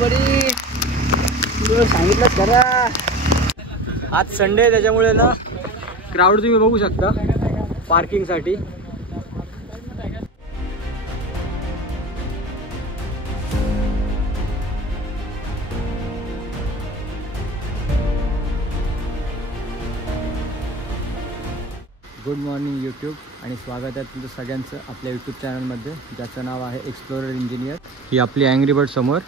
बडी सांगितलं करा. आज संडे त्याच्यामुळे ना क्राऊड तुम्ही बघू शकता पार्किंगसाठी. गुड मॉर्निंग यूट्यूब आणि स्वागत आहे तुमचं सगळ्यांचं आपल्या यूट्यूब चॅनलमध्ये, ज्याचं नाव आहे एक्सप्लोरर इंजिनियर. ही आपली अँग्री बर्ड समोर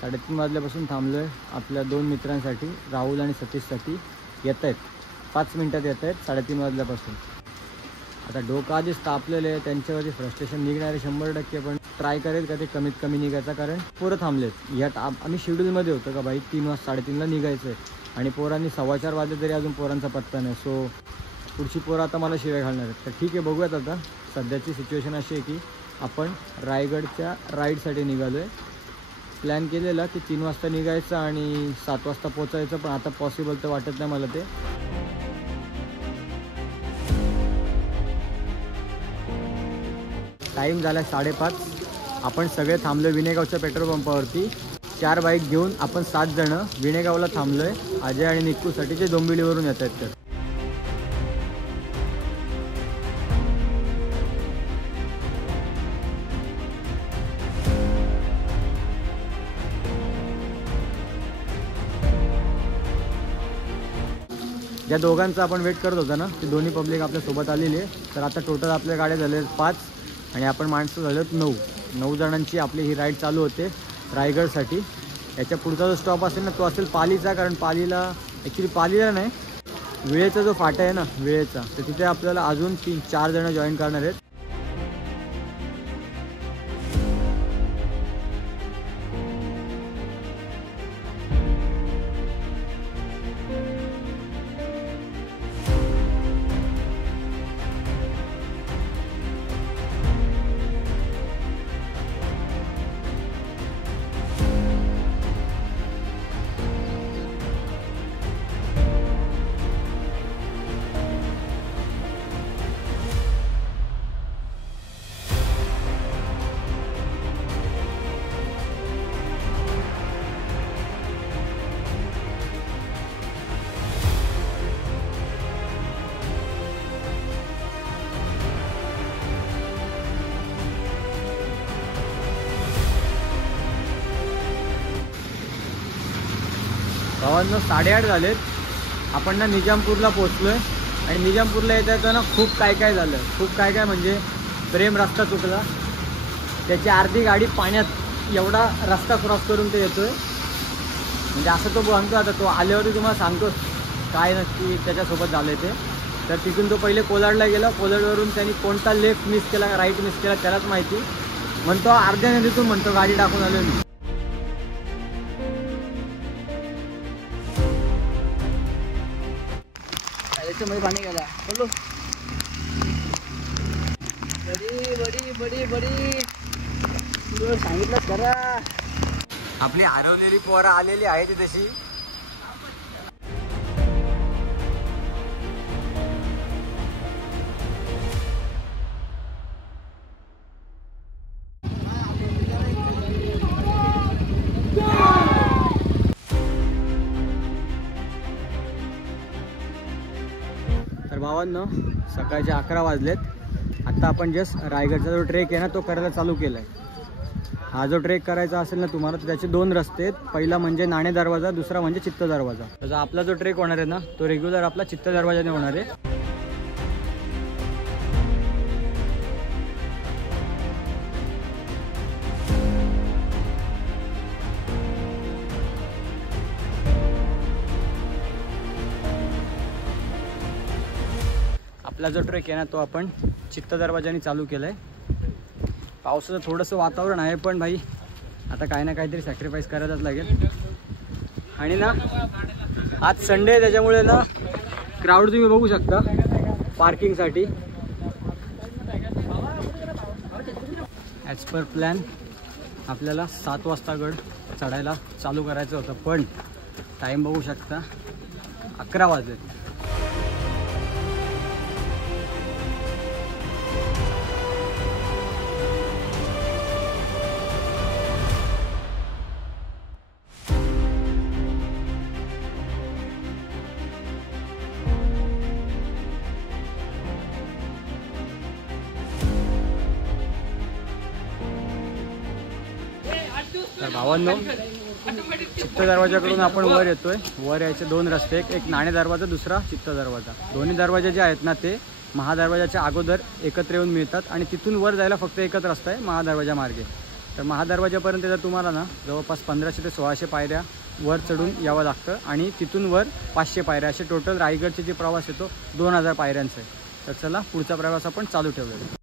3:30 वाजल्यापासून थांबलो आहे. आपल्या 2 मित्रांसाठी, राहुल आणि सतीशसाठी येत आहेत. 5 मिनटात येत आहेत 3:30 वाजल्यापासून. आता डोकं आधीच तापलेलं आहे, त्यांच्यावरती फ्रस्ट्रेशन निघणार आहे 100%. पण ट्राय करेल का ते कमीत कमी निघायचा, कारण पोरं थांबलेत. यात आम्ही शेड्यूलमध्ये होतो का बाई 3 वाजता 3:30ला निघायचं आहे आणि पोरांनी 4:15 वाजले तरी अजून पोरांचा पत्ता नाही. सो पुढची पोरं आता मला शिवाय घालणार आहेत. तर ठीक आहे, बघूयात. आता सध्याची सिच्युएशन अशी आहे की आपण रायगडच्या राईडसाठी निघालो आहे. प्लॅन केलेला की 3 वाजता निघायचं आणि 7 वाजता पोचायचं, पण आता पॉसिबल तर वाटत नाही मला ते. टाईम झाला 5:30. आपण सगळे थांबलो विनेगावच्या पेट्रोल पंपावरती. 4 बाईक घेऊन आपण 7 जण विनेगावला थांबलो आहे. अजय आणि निक्कूसाठी जे डोंबिवलीवरून येत आहेत. तर ज्या दोघांचं आपण वेट करत होता ना, ते दोन्ही पब्लिक आपल्यासोबत आलेली आहे. तर आता टोटल आपल्या गाड्या झाल्या 5 आणि आपण माणसं झालेत 9 जणांची आपली ही राईड चालू होते रायगडसाठी. याच्या पुढचा जो स्टॉप असेल ना, तो असेल पालीचा. कारण पालीला ॲक्च्युली पालीला नाही, वेळेचा जो फाटा आहे ना वेळेचा, तर तिथे आपल्याला अजून 3-4 जण जॉईन करणार आहेत. भावांनो 8:30 झालेत. आपण ना निजामपूरला पोचलो आहे आणि निजामपूरला येता ना खूप काय झालं. खूप काय म्हणजे प्रेम रस्ता चुकला, त्याची अर्धी गाडी पाण्यात, एवढा रस्ता क्रॉस करून ते येतोय. म्हणजे असं तो सांगतो. आता तो आल्यावरती तुम्हाला सांगतो काय नक्की त्याच्यासोबत झालं ते. तर तिथून तो पहिले कोलाडला गेला. कोलाडवरून त्यांनी कोणता लेफ्ट मिस केला का राईट मिस केला त्यालाच माहिती. म्हणतो अर्ध्या नदीतून म्हणतो गाडी टाकून आलो मी. मध्ये पाणी गेला बोलो. बडी सांगितलं करा. आपली हरवलेली पोरं आलेली आहे ती तशी. तर भावांनो सकाळचे 11 वाजलेत. आत्ता आपण जस्ट रायगडचा जो ट्रेक आहे ना तो करायला चालू केला आहे. हा जो ट्रेक करायचा असेल ना तुम्हाला, तर त्याचे 2 रस्ते आहेत. पहिला म्हणजे नाणे दरवाजा, दुसरा म्हणजे चित्त दरवाजा. तर आपला जो ट्रेक होणार आहे ना, तो रेग्युलर आपला चित्त दरवाजाने होणार आहे. आपला जो ट्रेक आहे ना तो आपण चित्त दरवाजाने चालू केला आहे. पावसाचं थोडंसं वातावरण आहे, पण भाई आता काही ना काहीतरी सॅक्रिफाईस करायलाच लागेल. आणि ना आज संडे आहे त्याच्यामुळे ना क्राऊड तुम्ही बघू शकता पार्किंगसाठी. ॲज पर प्लॅन आपल्याला 7 वाजता गड चढायला चालू करायचं होतं, पण टाईम बघू शकता 11 वाजले. भावांनो, चित्त दरवाजाकडून आपण वर येतोय. वर यायचे दोन रस्ते, एक नाणे दरवाजा, दुसरा चित्त दरवाजा. दोन्ही दरवाजे जे आहेत ना ते महादरवाजाच्या अगोदर एकत्र येऊन मिळतात आणि तिथून वर जायला फक्त एकच रस्ता आहे महादरवाजा मार्गे. तर महादरवाजापर्यंत जर तुम्हाला ना जवळपास 1500 ते 1600 पायऱ्या वर चढून यावं लागतं आणि तिथून वर 500 पायऱ्या, असे टोटल रायगडचे जे प्रवास येतो 2000 पायऱ्यांचा आहे. तर चला पुढचा प्रवास आपण चालू ठेवूया.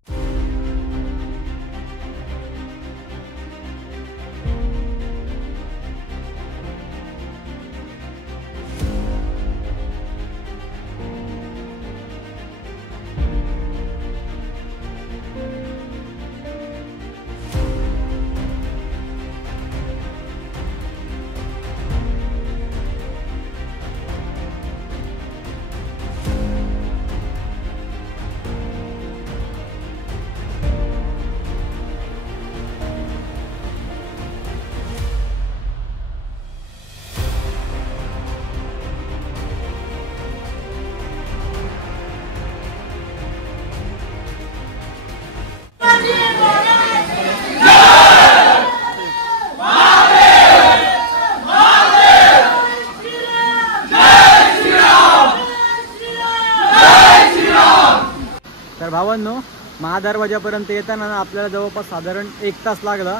तर भावांनो, महादरवाजापर्यंत येताना आपल्याला जवळपास साधारण 1 तास लागला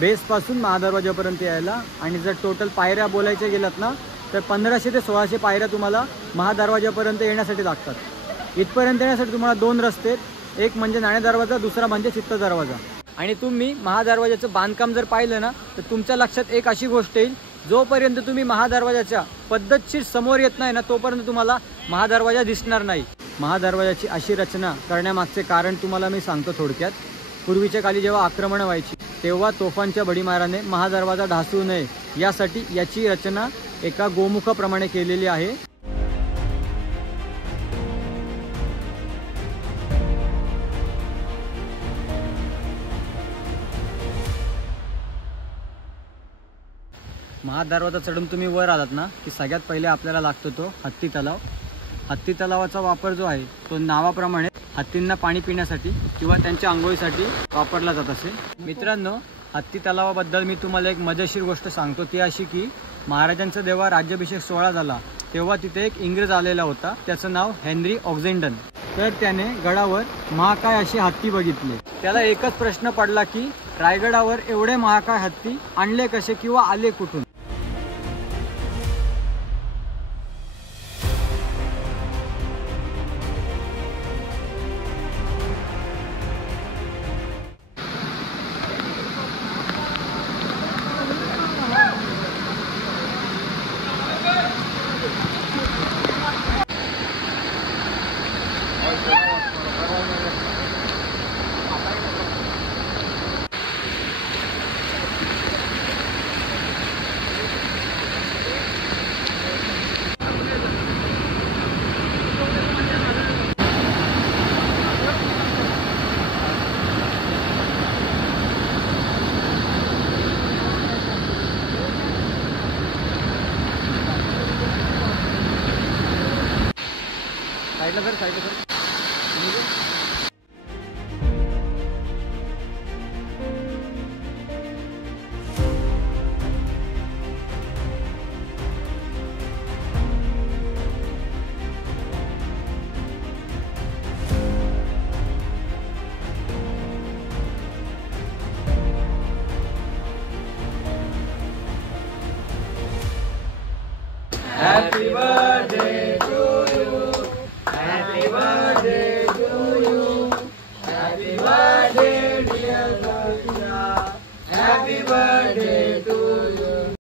बेसपासून महादरवाजापर्यंत यायला. आणि जर टोटल पायऱ्या बोलायच्या गेलात ना तर 1500 ते 1600 पायऱ्या तुम्हाला महादरवाजापर्यंत येण्यासाठी लागतात. इथपर्यंत येण्यासाठी तुम्हाला 2 रस्ते आहेत, एक म्हणजे नाणे दरवाजा, दुसरा म्हणजे चित्त दरवाजा. आणि तुम्ही महादरवाजाचं बांधकाम जर पाहिलं ना तर तुमच्या लक्षात एक अशी गोष्ट येईल, जोपर्यंत तुम्ही महादरवाजाच्या पद्धतशीर समोर येत नाही ना तोपर्यंत तुम्हाला महादरवाजा दिसणार नाही. महादरवाजाची अशी रचना करण्यामागचे कारण तुम्हाला मी सांगतो थोडक्यात. पूर्वीच्या काली जेव्हा आक्रमणं व्हायची तेव्हा तोफांच्या भडीमाराने महादरवाजा ढासळू नये यासाठी याची रचना एका गोमुखाप्रमाणे केलेली आहे. महादरवाजा चढून तुम्ही वर आलात ना की सगळ्यात पहिले आपल्याला लागतो तो हत्ती तलाव. हत्ती तलावाचा वापर जो आहे तो नावाप्रमाणे हत्तींना पाणी पिण्यासाठी किंवा त्यांच्या आंघोळीसाठी वापरला जात असे. मित्रांनो, हत्ती तलावाबद्दल मी तुम्हाला एक मजेशीर गोष्ट सांगतो. ती अशी की महाराजांचा जेव्हा राज्याभिषेक सोहळा झाला तेव्हा तिथे एक इंग्रज आलेला होता, त्याचं नाव हेनरी ऑक्झेंडन. तर त्याने गडावर महाकाय अशी हत्ती बघितली. त्याला एकच प्रश्न पडला की रायगडावर एवढे महाकाय हत्ती आणले कसे किंवा आले कुठून. साईडला सर. Happy birthday